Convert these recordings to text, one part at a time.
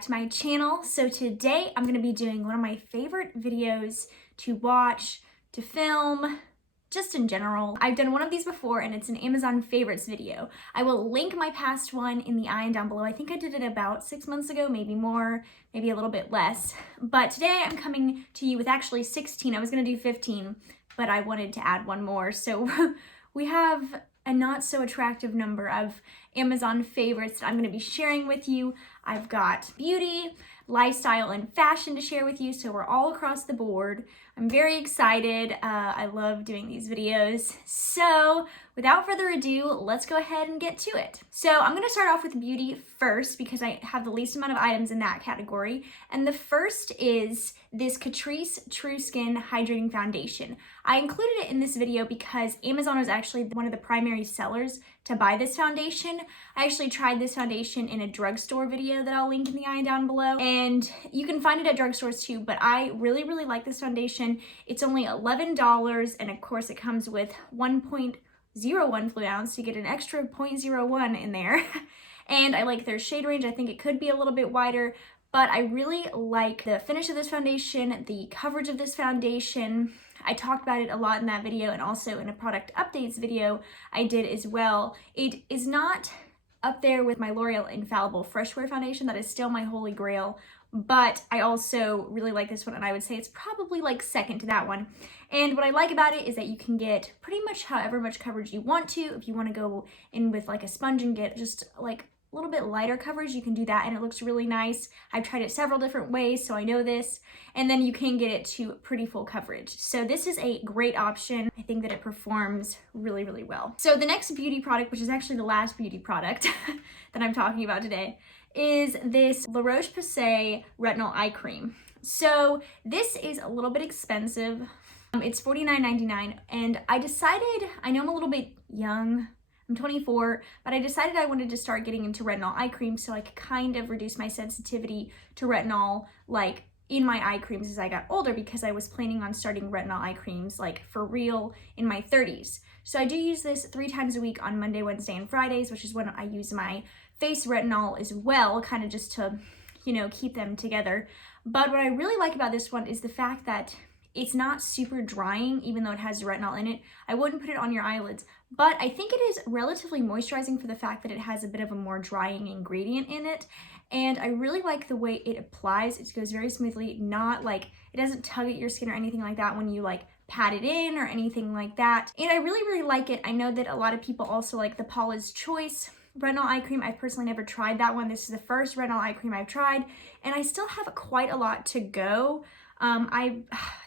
back to my channel. So today I'm going to be doing one of my favorite videos to watch, to film, just in general. I've done one of these before and it's an Amazon favorites video. I will link my past one in the eye down below. I think I did it about 6 months ago, maybe more, maybe a little bit less. But today I'm coming to you with actually 16. I was going to do 15, but I wanted to add one more. So we have a not so attractive number of Amazon favorites that I'm going to be sharing with you. I've got beauty, lifestyle, and fashion to share with you, so we're all across the board. I'm very excited. I love doing these videos. So without further ado, let's go ahead and get to it. So I'm going to start off with beauty first because I have the least amount of items in that category. And the first is this Catrice True Skin Hydrating Foundation. I included it in this video because Amazon was actually one of the primary sellers to buy this foundation. I actually tried this foundation in a drugstore video that I'll link in the eye down below, and you can find it at drugstores too, but I really like this foundation. It's only $11, and of course it comes with 1.01 fluid ounce, so you get an extra 0.01 in there. And I like their shade range. I think it could be a little bit wider, but I really like the finish of this foundation, the coverage of this foundation. I talked about it a lot in that video, and also in a product updates video I did as well. It is not up there with my L'Oreal Infallible Fresh Wear Foundation. That is still my holy grail, but I also really like this one, and I would say it's probably like second to that one. And what I like about it is that you can get pretty much however much coverage you want to. If you want to go in with like a sponge and get just like a little bit lighter coverage, you can do that, and it looks really nice. I've tried it several different ways, so I know this. And then you can get it to pretty full coverage. So this is a great option. I think that it performs really well. So the next beauty product, which is actually the last beauty product that I'm talking about today, is this La Roche-Posay Retinol Eye Cream. So this is a little bit expensive. It's $49.99, and I decided, I know I'm a little bit young, I'm 24, but I decided I wanted to start getting into retinol eye cream so I could kind of reduce my sensitivity to retinol like in my eye creams as I got older, because I was planning on starting retinol eye creams like for real in my 30s. So I do use this 3 times a week on Monday, Wednesday, and Fridays, which is when I use my face retinol as well, kind of just to, you know, keep them together. But what I really like about this one is the fact that it's not super drying, even though it has retinol in it. I wouldn't put it on your eyelids, but I think it is relatively moisturizing for the fact that it has a bit of a more drying ingredient in it. And I really like the way it applies. It goes very smoothly, not like, it doesn't tug at your skin or anything like that when you like pat it in or anything like that. And I really like it. I know that a lot of people also like the Paula's Choice retinol eye cream. I've personally never tried that one. This is the first retinol eye cream I've tried, and I still have quite a lot to go. I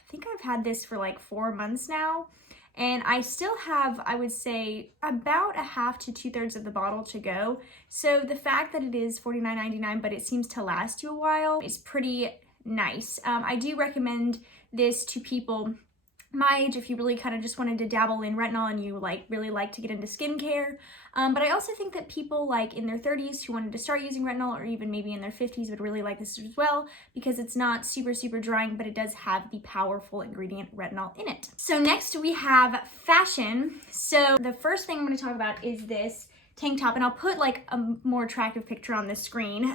think I've had this for like 4 months now, and I still have, I would say, about a half to 2/3 of the bottle to go. So the fact that it is $49.99, but it seems to last you a while, is pretty nice. I do recommend this to people my age if you really kind of just wanted to dabble in retinol and you like really like to get into skincare. But I also think that people like in their 30s who wanted to start using retinol, or even maybe in their 50s, would really like this as well, because it's not super drying, but it does have the powerful ingredient retinol in it. So next we have fashion. So the first thing I'm going to talk about is this tank top, and I'll put like a more attractive picture on the screen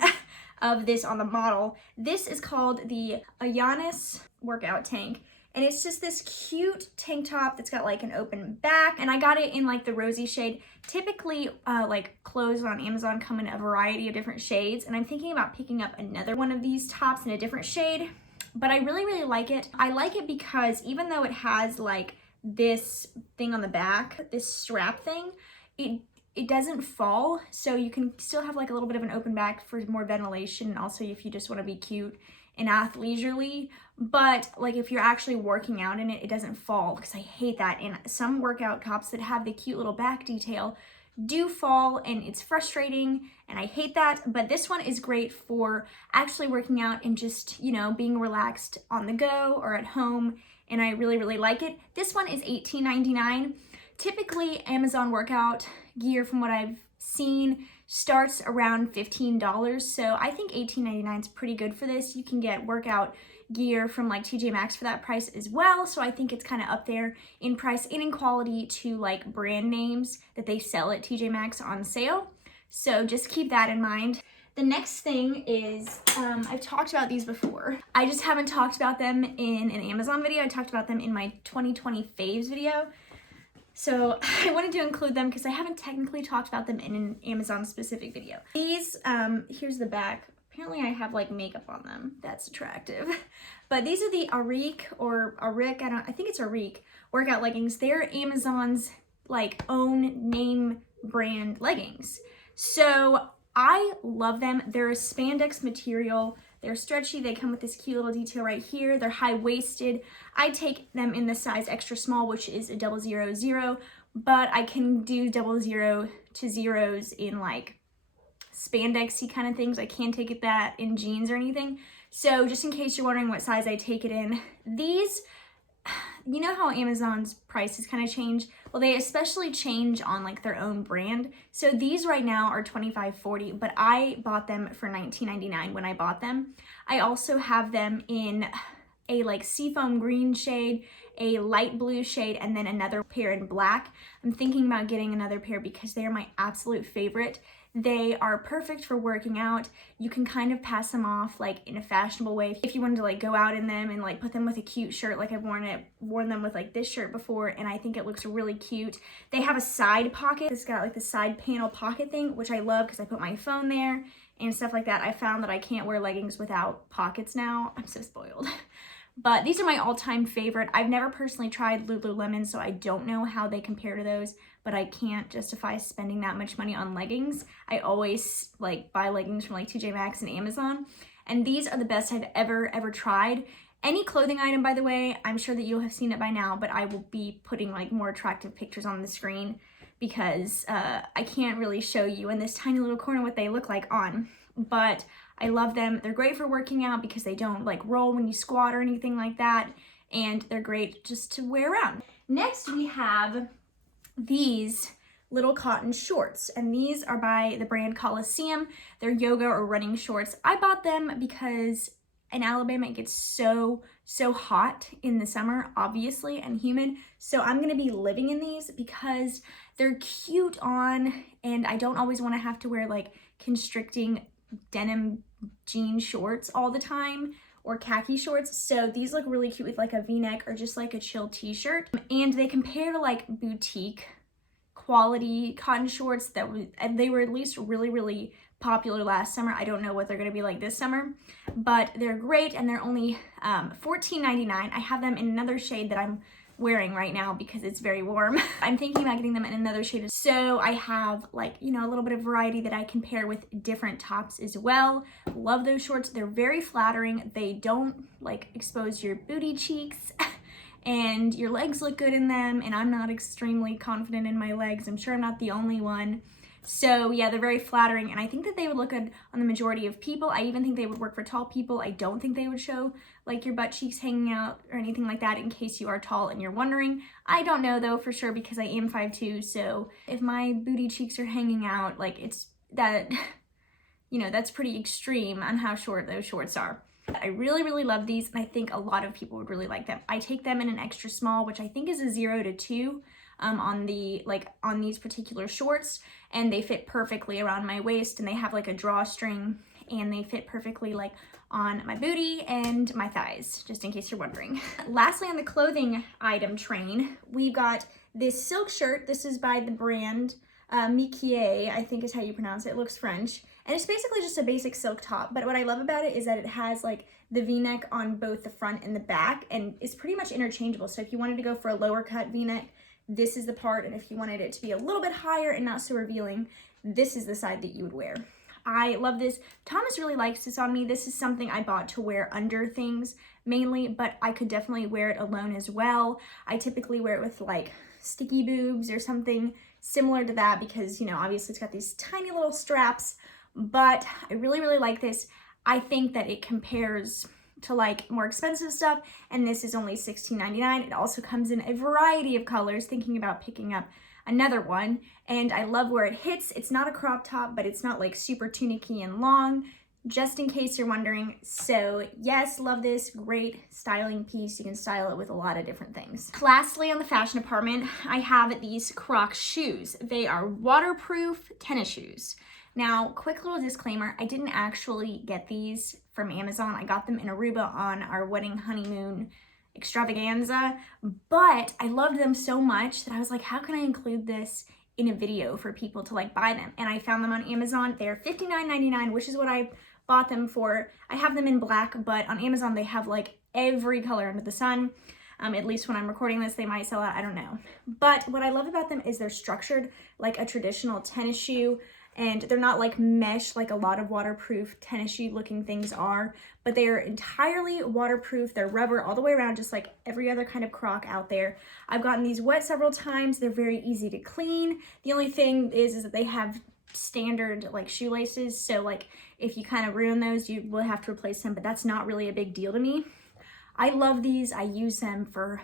of this on the model. This is called the Ayanis workout tank. And it's just this cute tank top that's got like an open back, and I got it in like the rosy shade. Typically like clothes on Amazon come in a variety of different shades, and I'm thinking about picking up another one of these tops in a different shade, but I really like it. I like it because even though it has like this thing on the back, this strap thing, it doesn't fall, so you can still have like a little bit of an open back for more ventilation, and also if you just want to be cute and athleisurely. But like if you're actually working out in it, it doesn't fall, because I hate that. And some workout tops that have the cute little back detail do fall, and it's frustrating, and I hate that. But this one is great for actually working out and just, you know, being relaxed on the go or at home, and I really like it. This one is $18.99. Typically Amazon workout gear, from what I've seen, starts around $15, so I think $18.99 is pretty good for this. You can get workout gear from like TJ Maxx for that price as well, so I think it's kind of up there in price and in quality to like brand names that they sell at TJ Maxx on sale. So just keep that in mind. The next thing is, I've talked about these before. I just haven't talked about them in an Amazon video. I talked about them in my 2020 Faves video. So I wanted to include them because I haven't technically talked about them in an Amazon specific video. These, here's the back. Apparently I have like makeup on them. That's attractive. But these are the Arik or Arik, I think it's Arik workout leggings. They're Amazon's like own name brand leggings. So I love them. They're a spandex material. They're stretchy. They come with this cute little detail right here. They're high-waisted. I take them in the size extra small, which is a 000, but I can do 00 to zeros in like spandexy kind of things. I can't take it that in jeans or anything. So just in case you're wondering what size I take it in, these, you know how Amazon's prices kind of change? Well, they especially change on like their own brand. So these right now are $25.40, but I bought them for $19.99 when I bought them. I also have them in a like seafoam green shade, a light blue shade, and then another pair in black. I'm thinking about getting another pair because they are my absolute favorite. They are perfect for working out. You can kind of pass them off like in a fashionable way. If you wanted to like go out in them and like put them with a cute shirt, like I've worn them with like this shirt before, and I think it looks really cute. They have a side pocket. It's got like the side panel pocket thing, which I love because I put my phone there and stuff like that. I found that I can't wear leggings without pockets now. I'm so spoiled. But these are my all-time favorite. I've never personally tried Lululemon, so I don't know how they compare to those, but I can't justify spending that much money on leggings. I always like buy leggings from like TJ Maxx and Amazon, and these are the best I've ever tried. Any clothing item, by the way, I'm sure that you'll have seen it by now, but I will be putting like more attractive pictures on the screen because I can't really show you in this tiny little corner what they look like on, but I love them. They're great for working out because they don't like roll when you squat or anything like that. And they're great just to wear around. Next, we have these little cotton shorts. And these are by the brand Coliseum. They're yoga or running shorts. I bought them because in Alabama, it gets so hot in the summer, obviously, and humid. So I'm gonna be living in these because they're cute on, and I don't always wanna have to wear like constricting denim jean shorts all the time or khaki shorts. So these look really cute with like a v-neck or just like a chill t-shirt, and they compare to like boutique quality cotton shorts that they were at least really popular last summer. I don't know what they're going to be like this summer, but they're great, and they're only $14.99. I have them in another shade that I'm wearing right now because it's very warm. I'm thinking about getting them in another shade. So I have like, you know, a little bit of variety that I can pair with different tops as well. Love those shorts. They're very flattering. They don't like expose your booty cheeks and your legs look good in them. And I'm not extremely confident in my legs. I'm sure I'm not the only one. So yeah, they're very flattering, and I think that they would look good on the majority of people. I even think they would work for tall people. I don't think they would show like your butt cheeks hanging out or anything like that, in case you are tall and you're wondering. I don't know though for sure because I am 5'2", so if my booty cheeks are hanging out, like it's that, you know, that's pretty extreme on how short those shorts are. I really love these, and I think a lot of people would really like them. I take them in an extra small, which I think is a 0 to 2 on these particular shorts, and they fit perfectly around my waist, and they have like a drawstring, and they fit perfectly like on my booty and my thighs, just in case you're wondering. Lastly, on the clothing item train, we've got this silk shirt. This is by the brand Mikier, I think is how you pronounce it. It looks French, and it's basically just a basic silk top, but what I love about it is that it has like the v-neck on both the front and the back, and it's pretty much interchangeable. So if you wanted to go for a lower cut v-neck, this is the part, and if you wanted it to be a little bit higher and not so revealing, this is the side that you would wear. I love this. Thomas really likes this on me. This is something I bought to wear under things mainly, but I could definitely wear it alone as well. I typically wear it with like sticky boobs or something similar to that because, you know, obviously it's got these tiny little straps, but I really like this. I think that it compares to like more expensive stuff, and this is only $16.99. It also comes in a variety of colors, thinking about picking up another one, and I love where it hits. It's not a crop top, but it's not like super tunicky and long, just in case you're wondering. So yes, love this. Great styling piece. You can style it with a lot of different things. Lastly, on the fashion department, I have these Crocs shoes. They are waterproof tennis shoes. Now, quick little disclaimer, I didn't actually get these from Amazon. I got them in Aruba on our wedding honeymoon extravaganza, but I loved them so much that I was like, how can I include this in a video for people to like buy them? And I found them on Amazon. They're $59.99, which is what I bought them for. I have them in black, but on Amazon they have like every color under the sun. At least when I'm recording this, they might sell out, I don't know. But what I love about them is they're structured like a traditional tennis shoe, and they're not like mesh like a lot of waterproof tennis shoe looking things are, but they are entirely waterproof. They're rubber all the way around, just like every other kind of Croc out there. I've gotten these wet several times. They're very easy to clean. The only thing is that they have standard like shoelaces, so like if you kind of ruin those, you will have to replace them, but that's not really a big deal to me. I love these. I use them for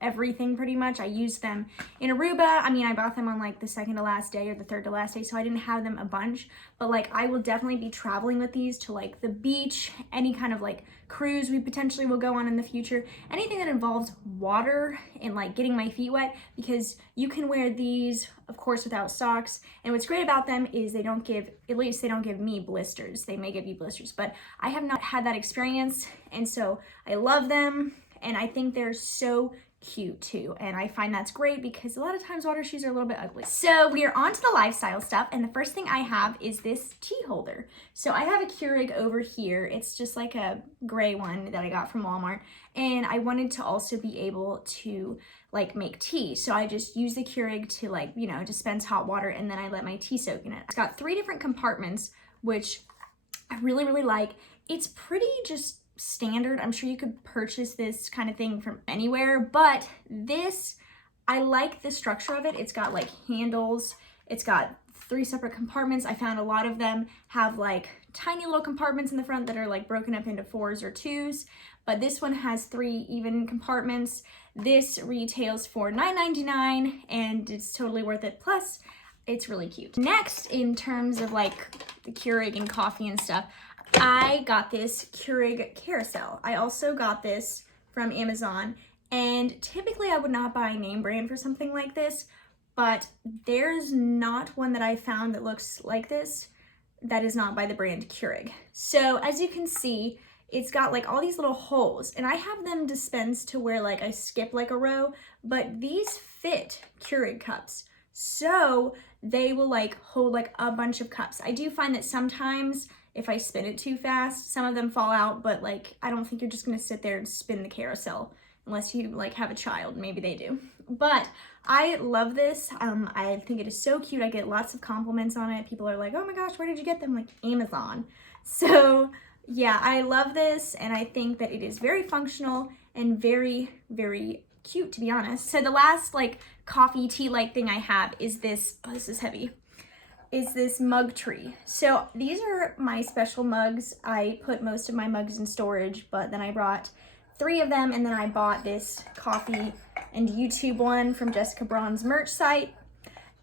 everything pretty much. I use them in Aruba. I mean, I bought them on like the second to last day or the third to last day, so I didn't have them a bunch, but like I will definitely be traveling with these to like the beach, any kind of like cruise we potentially will go on in the future, anything that involves water and like getting my feet wet, because you can wear these, of course, without socks. And what's great about them is they don't give, at least they don't give me blisters. They may give you blisters, but I have not had that experience. And so I love them. And I think they're so cute too. And I find that's great because a lot of times water shoes are a little bit ugly. So we are on to the lifestyle stuff. And the first thing I have is this tea holder. So I have a Keurig over here. It's just like a gray one that I got from Walmart. And I wanted to also be able to like make tea. So I just use the Keurig to like, you know, dispense hot water, and then I let my tea soak in it. It's got 3 different compartments, which I really, really like. It's pretty just standard. I'm sure you could purchase this kind of thing from anywhere, but this, I like the structure of it. It's got like handles. It's got 3 separate compartments. I found a lot of them have like tiny little compartments in the front that are like broken up into 4s or 2s, but this one has 3 even compartments. This retails for $9.99 and it's totally worth it. Plus, it's really cute. Next, in terms of like the Keurig and coffee and stuff, I got this Keurig carousel. I also got this from Amazon, and typically I would not buy name brand for something like this, but there's not one that I found that looks like this that is not by the brand Keurig. So as you can see, it's got like all these little holes, and I have them dispensed to where like I skip like a row, but these fit Keurig cups. So they will like hold like a bunch of cups. I do find that sometimes if I spin it too fast, some of them fall out, but like I don't think you're just gonna sit there and spin the carousel unless you like have a child. Maybe they do. But I love this. I think it is so cute. I get lots of compliments on it. People are like, oh my gosh, where did you get them? Like Amazon. So yeah, I love this, and I think that it is very functional and very, very cute, to be honest. So the last like coffee tea like thing I have is this, oh, this is heavy, is this mug tree. So these are my special mugs. I put most of my mugs in storage, but then I brought 3 of them, and then I bought this coffee and YouTube one from Jessica Braun's merch site.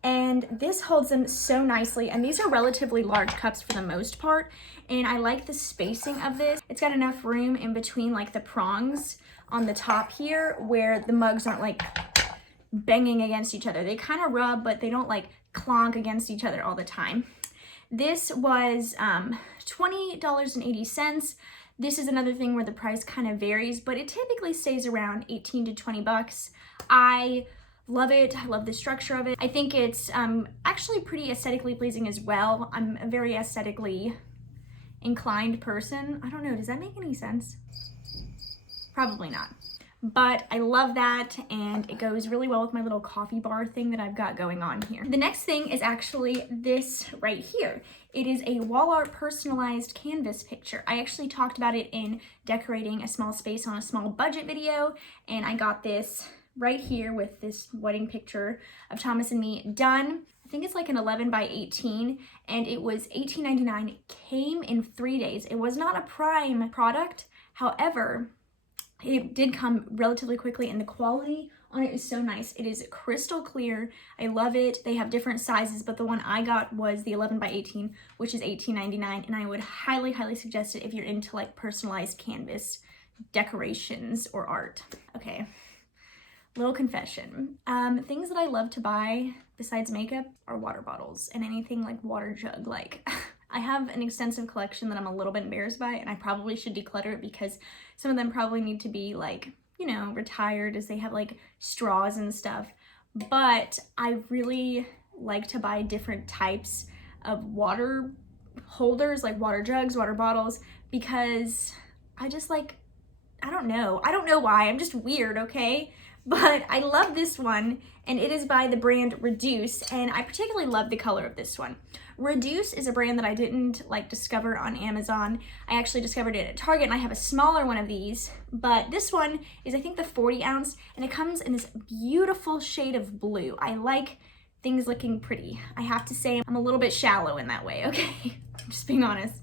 And this holds them so nicely, and these are relatively large cups for the most part, and I like the spacing of this. It's got enough room in between like the prongs on the top here where the mugs aren't like banging against each other. They kind of rub, but they don't like clonk against each other all the time. This was $20.80. This is another thing where the price kind of varies, but it typically stays around 18 to 20 bucks. I love it. I love the structure of it. I think it's actually pretty aesthetically pleasing as well. I'm a very aesthetically inclined person. I don't know, does that make any sense? Probably not. But I love that, and it goes really well with my little coffee bar thing that I've got going on here. The next thing is actually this right here. It is a wall art personalized canvas picture. I actually talked about it in decorating a small space on a small budget video, and I got this right here with this wedding picture of Thomas and me done. I think it's like an 11 by 18, and it was $18.99. It came in 3 days. It was not a prime product. However, it did come relatively quickly, and the quality on it is so nice. It is crystal clear. I love it. They have different sizes, but the one I got was the 11 by 18, which is $18.99, and I would highly, highly suggest it if you're into like personalized canvas decorations or art. Okay, little confession. Things that I love to buy besides makeup are water bottles and anything like water jug. Like, I have an extensive collection that I'm a little bit embarrassed by, and I probably should declutter it because some of them probably need to be like, you know, retired, as they have like straws and stuff. But I really like to buy different types of water holders, like water jugs, water bottles, because I just like, I don't know why, I'm just weird, okay? But I love this one, and it is by the brand Reduce, and I particularly love the color of this one. Reduce is a brand that I didn't like discover on Amazon. I actually discovered it at Target, and I have a smaller one of these, but this one is, I think, the 40 ounce, and it comes in this beautiful shade of blue. I like things looking pretty. I have to say, I'm a little bit shallow in that way, okay? I'm just being honest.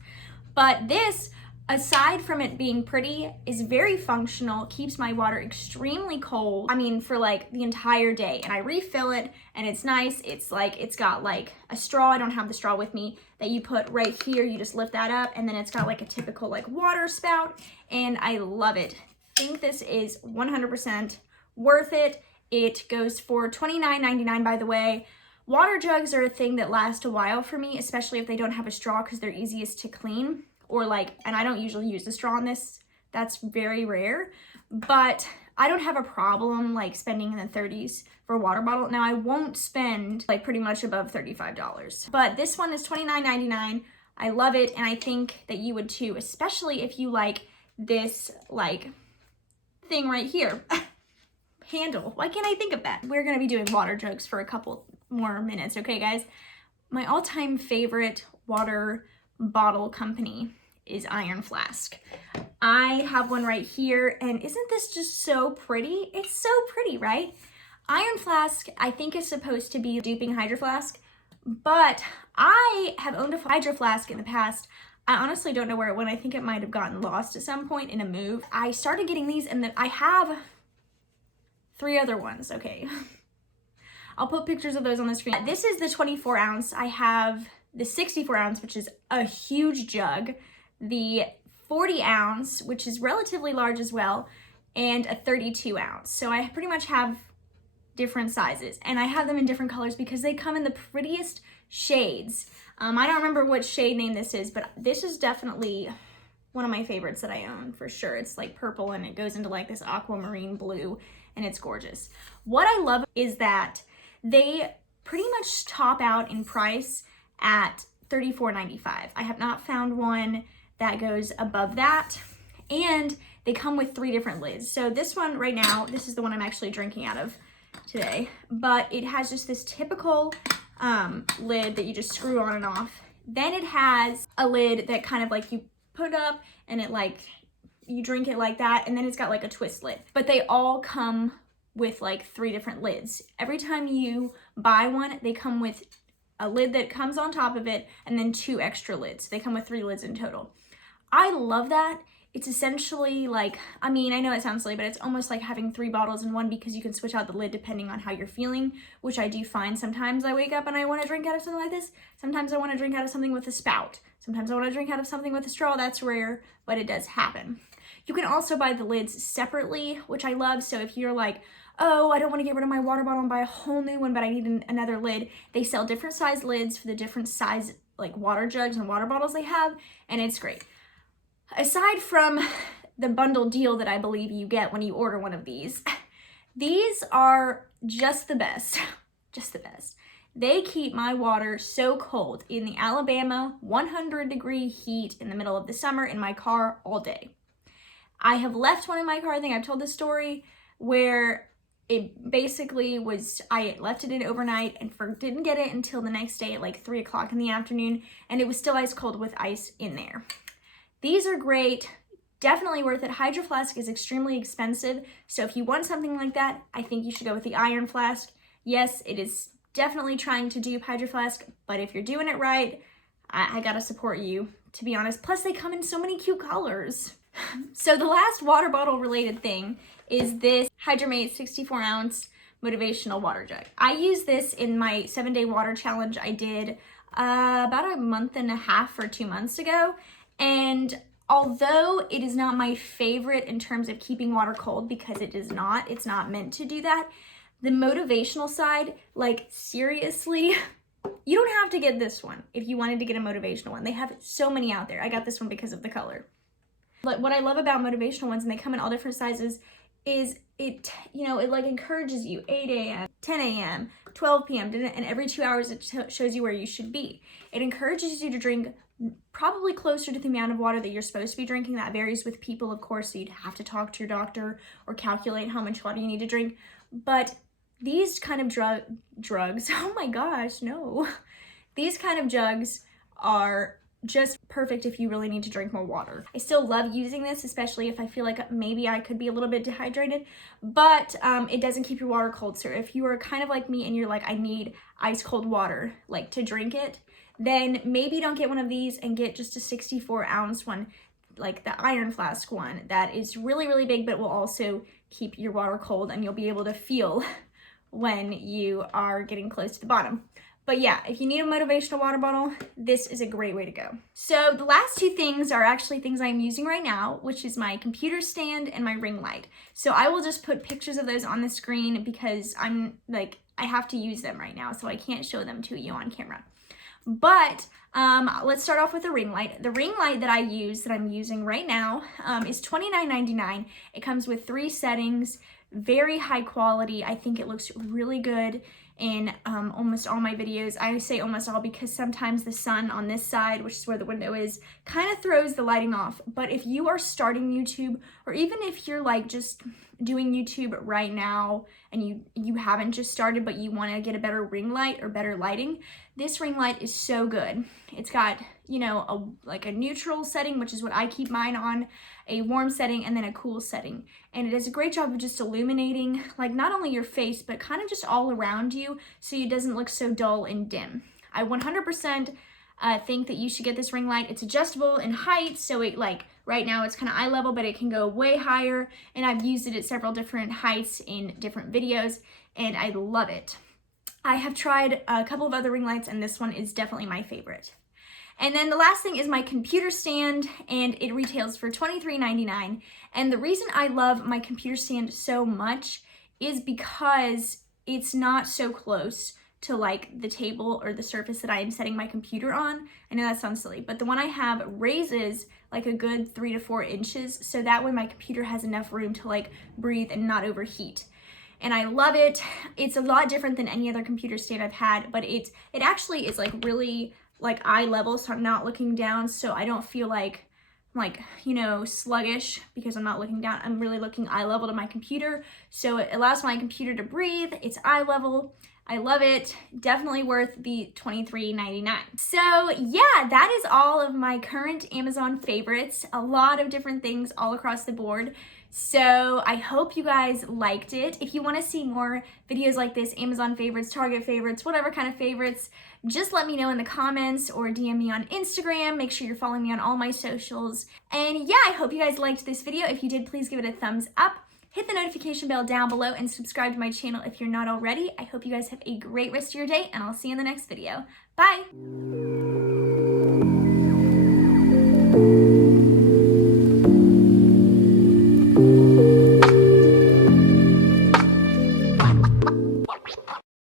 But this, aside from it being pretty, is very functional, keeps my water extremely cold. I mean, for like the entire day, and I refill it, and it's nice. It's like, it's got like a straw. I don't have the straw with me, that you put right here. You just lift that up, and then it's got like a typical like water spout, and I love it. I think this is 100% worth it. It goes for $29.99, by the way. Water jugs are a thing that last a while for me, especially if they don't have a straw, because they're easiest to clean. Or like, and I don't usually use the straw on this, that's very rare, but I don't have a problem like spending in the 30s for a water bottle. Now, I won't spend like pretty much above $35, but this one is $29.99. I love it, and I think that you would too, especially if you like this like thing right here. Handle. Why can't I think of that? We're gonna be doing water jugs for a couple more minutes, okay guys? My all-time favorite water bottle company is Iron Flask. I have one right here, and isn't this just so pretty? It's so pretty, right? Iron Flask, I think, is supposed to be duping Hydro Flask, but I have owned a Hydro Flask in the past. I honestly don't know where it went. I think it might have gotten lost at some point in a move. I started getting these, and then I have 3 other ones, okay? I'll put pictures of those on the screen. This is the 24 ounce. I have the 64 ounce, which is a huge jug, the 40 ounce, which is relatively large as well, and a 32 ounce. So I pretty much have different sizes, and I have them in different colors because they come in the prettiest shades. I don't remember what shade name this is, but this is definitely one of my favorites that I own for sure. It's like purple, and it goes into like this aquamarine blue, and it's gorgeous. What I love is that they pretty much top out in price at $34.95. I have not found one that goes above that, and they come with 3 different lids. So this one right now, this is the one I'm actually drinking out of today, but it has just this typical lid that you just screw on and off. Then it has a lid that kind of like you put up, and it like, you drink it like that, and then it's got like a twist lid. But they all come with like 3 different lids. Every time you buy one, they come with a lid that comes on top of it, and then 2 extra lids. They come with 3 lids in total. I love that. It's essentially like, I mean, I know it sounds silly, but it's almost like having 3 bottles in one, because you can switch out the lid depending on how you're feeling, which I do find sometimes I wake up and I want to drink out of something like this. Sometimes I want to drink out of something with a spout. Sometimes I want to drink out of something with a straw. That's rare, but it does happen. You can also buy the lids separately, which I love. So if you're like, oh, I don't want to get rid of my water bottle and buy a whole new one, but I need another lid, they sell different size lids for the different size like water jugs and water bottles they have, and it's great. Aside from the bundle deal that I believe you get when you order one of these are just the best, just the best. They keep my water so cold in the Alabama 100-degree heat in the middle of the summer in my car all day. I have left one in my car, I think I've told this story, where it basically was, I left it in overnight and didn't get it until the next day at like 3 o'clock in the afternoon, and it was still ice cold with ice in there. These are great, definitely worth it. Hydro Flask is extremely expensive, so if you want something like that, I think you should go with the Iron Flask. Yes, it is definitely trying to dupe Hydro Flask, but if you're doing it right, I gotta support you, to be honest. Plus, they come in so many cute colors. So the last water bottle related thing is this Hydromate 64 ounce motivational water jug. I used this in my 7-day water challenge I did about a month and a half or 2 months ago, and Although it is not my favorite in terms of keeping water cold, because it's not meant to do that. The motivational side, like seriously, you don't have to get this one if you wanted to get a motivational one. They have so many out there. I got this one because of the color. But what I love about motivational ones, and they come in all different sizes, is it like encourages you 8 a.m., 10 a.m., 12 p.m., and every 2 hours it shows you where you should be. It encourages you to drink probably closer to the amount of water that you're supposed to be drinking. That varies with people, of course, so you'd have to talk to your doctor or calculate how much water you need to drink. But these kind of drugs, oh my gosh, no. These kind of jugs are just perfect if you really need to drink more water. I still love using this, especially if I feel like maybe I could be a little bit dehydrated, but it doesn't keep your water cold. So if you are kind of like me and you're like, I need ice cold water, like to drink it, then maybe don't get one of these and get just a 64-ounce one, like the iron flask one that is really, really big, but will also keep your water cold, and you'll be able to feel when you are getting close to the bottom. But yeah, if you need a motivational water bottle, this is a great way to go. So the last two things are actually things I'm using right now, which is my computer stand and my ring light. So I will just put pictures of those on the screen because I have to use them right now, so I can't show them to you on camera. But let's start off with the ring light. The ring light that I'm using right now is $29.99. It comes with 3 settings, very high quality. I think it looks really good in almost all my videos. I say almost all because sometimes the sun on this side, which is where the window is, kind of throws the lighting off. But if you are starting YouTube, or even if you're like just doing YouTube right now and you haven't just started but you want to get a better ring light or better lighting, this ring light is so good. It's got, a neutral setting, which is what I keep mine on, a warm setting, and then a cool setting. And it does a great job of just illuminating like not only your face, but kind of just all around you, so it doesn't look so dull and dim. I 100% think that you should get this ring light. It's adjustable in height, so it right now it's kind of eye level, but it can go way higher, and I've used it at several different heights in different videos, and I love it. I have tried a couple of other ring lights, and this one is definitely my favorite. And then the last thing is my computer stand, and it retails for $23.99. And the reason I love my computer stand so much is because it's not so close to like the table or the surface that I am setting my computer on. I know that sounds silly, but the one I have raises like a good 3 to 4 inches, so that way my computer has enough room to like breathe and not overheat. And I love it. It's a lot different than any other computer stand I've had, but it actually is like really like eye level, so I'm not looking down, so I don't feel like sluggish because I'm not looking down. I'm really looking eye level to my computer, so it allows my computer to breathe. It's eye level. I love it. Definitely worth the $23.99. So yeah, that is all of my current Amazon favorites. A lot of different things all across the board. So I hope you guys liked it. If you want to see more videos like this, Amazon favorites, Target favorites, whatever kind of favorites, just let me know in the comments or DM me on Instagram. Make sure you're following me on all my socials. And yeah, I hope you guys liked this video. If you did, please give it a thumbs up. Hit the notification bell down below and subscribe to my channel if you're not already. I hope you guys have a great rest of your day, and I'll see you in the next video. Bye!